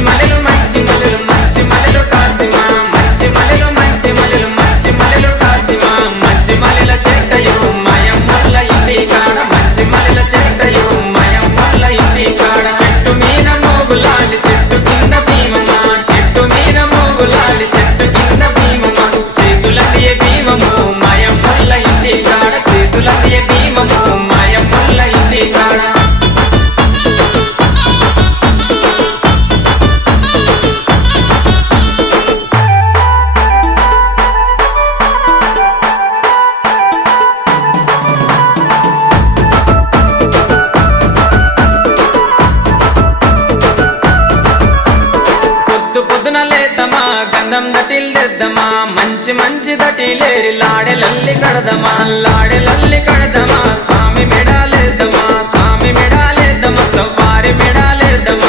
మల్లెలు మంచి మల్లెలు మంచి మల్లెలు కాసిమా మంచి మల్లెలు మంచి మల్లెలు మంచి మల్లెలు కాసిమా మంచి మల్లెల చెట్టయు మాయమ్మల ఇంటి కాడ మంచి మల్లెల చెట్టయు మాయమ్మల ఇంటి కాడ చెట్టు మీద మోగులాలి చెట్టు కింద భీమమ్మ చెట్టు మీద మోగులాలి చెట్టు కింద భీమమ్మ చేతులదియే భీమము మాయమ్మల ఇంటి కాడ చేతులదియే భీమము మాయమ్మల ఇంటి కాడ పొద్దున లేద్దామా గంధం దటిల్లేద్దామా మంచి మంచి దటిలేరి లాడెలల్లి కడదమా లాడెలల్లి కడదమా స్వామి మెడాలేద్దామా స్వామి మెడాలేద్దామా సవ్వారి మెడాలేద్దామా